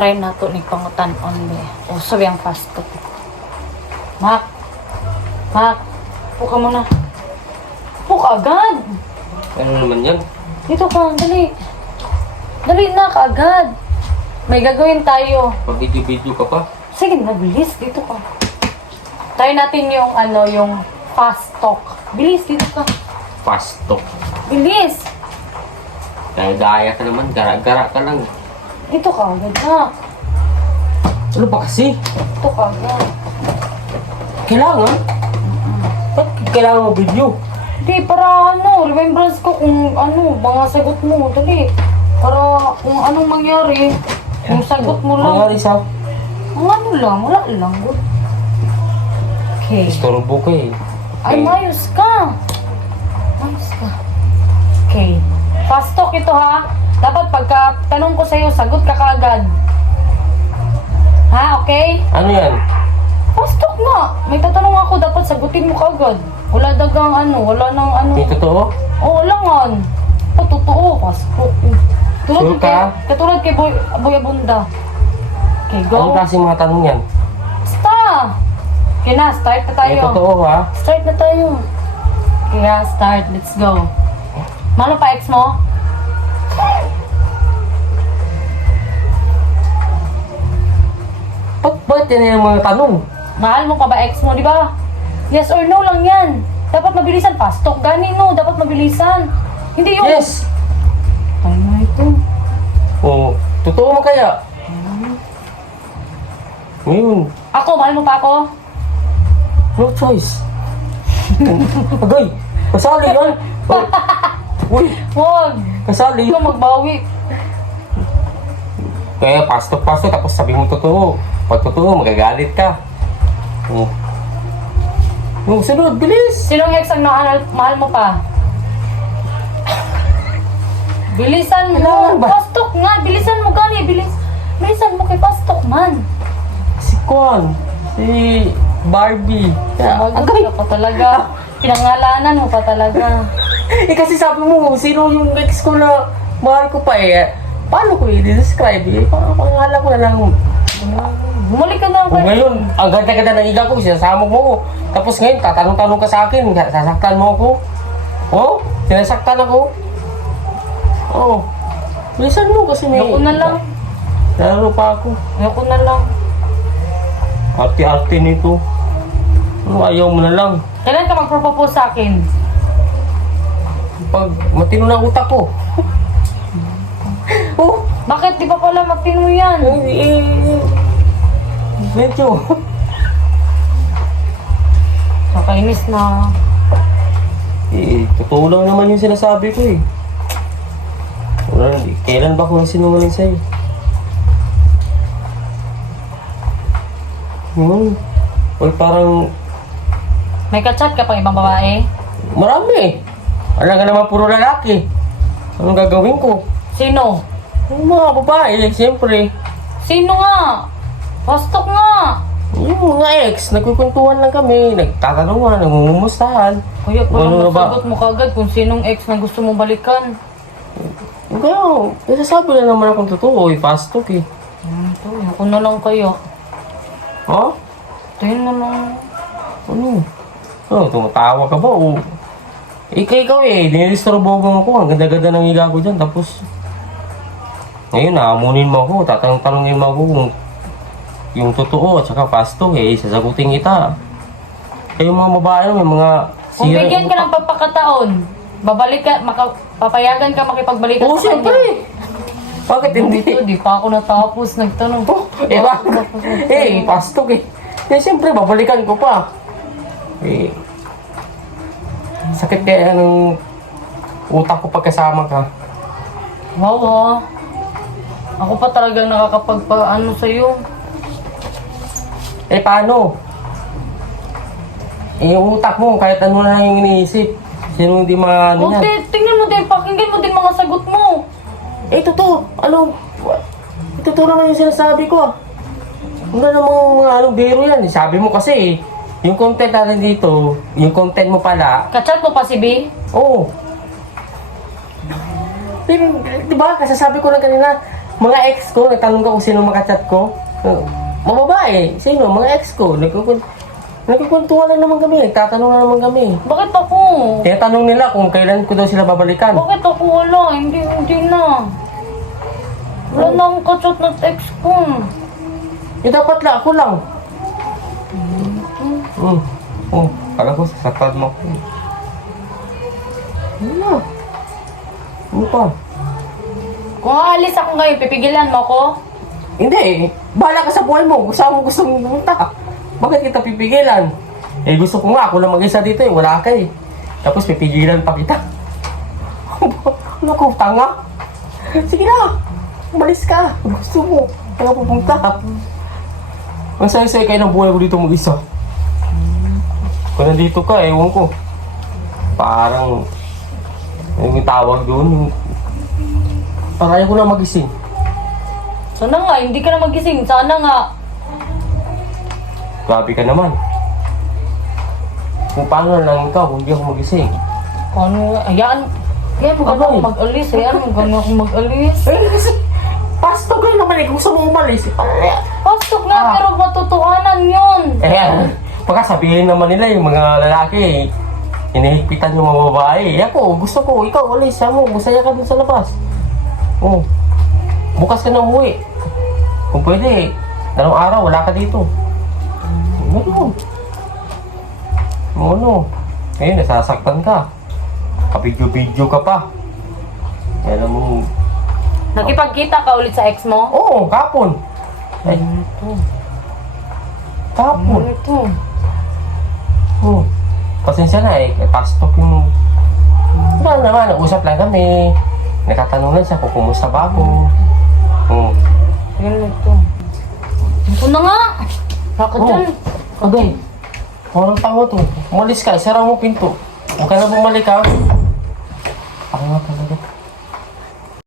try na to ni pangutan only. Uso yung fast food. Mak! Mak! Upo ka muna. Upo ka agad! Ano naman yan? Dito ka, dali. Dali na kaagad. May gagawin tayo. Pag-video-video ka pa? Sige, nabilis. Dito ka. Try natin yung yung fast talk. Bilis, dito ka. Fast talk. Bilis! Gaya ka naman, gara-gara ka lang. Dito ka agad na. Ano ba kasi? Dito ka agad. Kailangan? Ba't kailangan mo video? Hindi, para remembrance ko kung mga sagot mo. Dali. Para kung anong mangyari, yung sagot mo lang. Mga risaw. Ang lang, wala lang. Okay. Istorbo ka eh. Ay, mayos ka. Mayos ka. Okay. Fast talk ito ha. Dapat pagka tanong ko sa'yo, sagot ka kaagad. Ha, okay? Ano yan? Fast talk nga. May tatanong ako, dapat sagutin mo kaagad. Wala dagang wala nang Hindi totoo? Oo, wala nga. O, totoo. Fast talk. Sure ka? Katulad kay Boy Abunda. Okay, go. Anong klaseng mga tanong yan? Basta! Okay na, start na tayo. Hindi totoo ha? Start na tayo. Kaya, start. Let's go. Mahal mo pa ex mo? Ba't yan yung mga tanong? Mahal mo pa ba ex mo, di ba? Yes or no lang yan. Dapat mabilisan. Fast talk. Gani no, dapat mabilisan. Hindi yung... Yes! Tayo na ito. Oo. Totoo mo kaya? Ngayon, Ako, mahal mo pa ako? no choice. Agay! Kasali yan! Uy! Huwag. Kasali! Ikaw magbawi. Kaya pasto tapos sabi mo totoo. Pag totoo, magagalit ka. Oo. Yung sunod, bilis! Sinong ex ang mahal mo pa? Bilisan Kailangan mo. ba? Fast talk nga. Bilisan mo gani. Bilisan mo kay fast talk man. Si Kon, si Barbie. Agay ka pa talaga. Pinangalanan mo pa talaga. Eh kasi sabi mo, sino yung ex ko na mahal ko pa eh. Paano ko i-describe eh? Pangalan ko na lang. Bumalik ka na Kung ngayon, ang ganda-ganda ng higa ko, sinasama mo. Tapos ngayon, tatanong-tanong ka sa akin, sasaktan mo ako. Oh, sinasaktan ako. Oh, bilisan mo kasi may... Ayoko na lang. Lalo pa ako. Ayoko na lang. Arte-arte nito. Ano, ayaw mo na lang. Kailan ka magpropose sa akin? Pag matino na utak ko. Oh, Bakit di pa pala matino yan? Medyo. Nakainis na. Totoo lang naman yung sinasabi ko eh. Kailan ba ako sinungaling sa'yo? Oy, parang May kachat ka pang ibang babae? marami eh. Wala ka naman puro lalaki. Anong gagawin ko? Sino? Yung mga babae, siyempre. Sino nga? Fast talk nga. Yung mga ex, nagkukwentuhan lang kami, nagtatanungan, nangungumustahan. Kuya, Ano parang ba? masagot mo kagad kung sinong ex na gusto mong balikan. Kaya, nasasabi na naman akong totoo, fast talk eh. Ito, ako na lang kayo. Ha? Ito na lang. Ano? Oh, tumatawa ka ba o? Ikaw eh, dinidisturbo mo ako, ang ganda-ganda ng higa ko dyan, tapos... Ngayon, naamunin mo ako, tatanong-tanongin mo ako kung yung totoo at saka fast talk eh, sasagutin kita. Kaya yung mga babae, may mga... Kung bigyan ka ng pagpakataon, babalik ka, papayagan ka makipagbalikan Oo, sa kanya. siyempre! Bakit hindi? Ito, di pa ako natapos nagtanong. Oh, eh, bakit? Eh, fast talk eh. Eh, siyempre, babalikan ko pa. Eh, sakit kaya ng utak ko pagkasama ka. Wow, ah. Ako pa talagang nakakapagpaano sa'yo. Eh, paano? Eh, yung utak mo, kahit ano na yung iniisip. Sino hindi maano yan? Okay, tingnan mo din, pakinggan mo din mga sagot mo. Eh, totoo. Ano? Totoo naman yung sinasabi ko ah. Wala namang mga biro yan. Sabi mo kasi yung content natin dito, yung content mo pala, Kachat mo pa si B? oo. Pero, di ba, kasasabi ko lang kanina, Mga ex ko, nagtanong ka kung sino makachat ko. Mga babae, sino? Mga ex ko. Nagkukwentuhan na naman kami, nagtatanong na naman kami. Bakit ako? Tinatanong nila kung kailan ko daw sila babalikan. Bakit ako wala? Hindi na. Wala na akong kachat na text ko. Dapat lang, ako lang. Kala ko, sasaktan mo ako. Ano? Ano pa? Kung aalis ako ngayon, pipigilan mo ako? Hindi, bahala ka sa buhay mo. Saan mo gusto mong pumunta? Bakit kita pipigilan? Gusto ko nga, ako lang mag-isa dito wala ka Tapos pipigilan pa kita. Ano ko, tanga? Sige na, umalis ka. Gusto mo, kaya pupunta. Ang saya-saya kayo ng buhay ko dito mag-isa. Kung nandito ka, ewan ko. Parang, yung tawag doon, parang ayaw ko na magising. Sana nga, hindi ka na magising. Sana nga. Grabe ka naman. Kung paano na lang ikaw, kung hindi ako magising. Ano nga? Ayan mo gano'n ako mag-alis. Ayan mo gano'n ako mag-alis. Kasi, pastok ka naman kung gusto mo umalis. Pastok na, pero matutuhanan yun. Baka sabihin naman nila yung mga lalaki, hinihigpitan yung mga babae. Ako, gusto ko, ikaw ulis, mo, masaya ka dun sa labas. Bukas ka na umuwi. Kung pwede, 2 araw, wala ka dito. Ano? Ngayon, nasasaktan ka. Kapidyo-video ka pa. Alam mo, Nakipagkita ka ulit sa ex mo? oo, kapon. Kapon. Ito. Pasensya na pastok yung... Wala naman, nag-usap lang kami. Nagtatanong lang siya kung kumusta ba ako. Ito. Ito na nga. Bakit dyan? Agay. Walang tao to. Umalis ka, isara mo pinto. Huwag ka na bumalik ha. Tanga ka.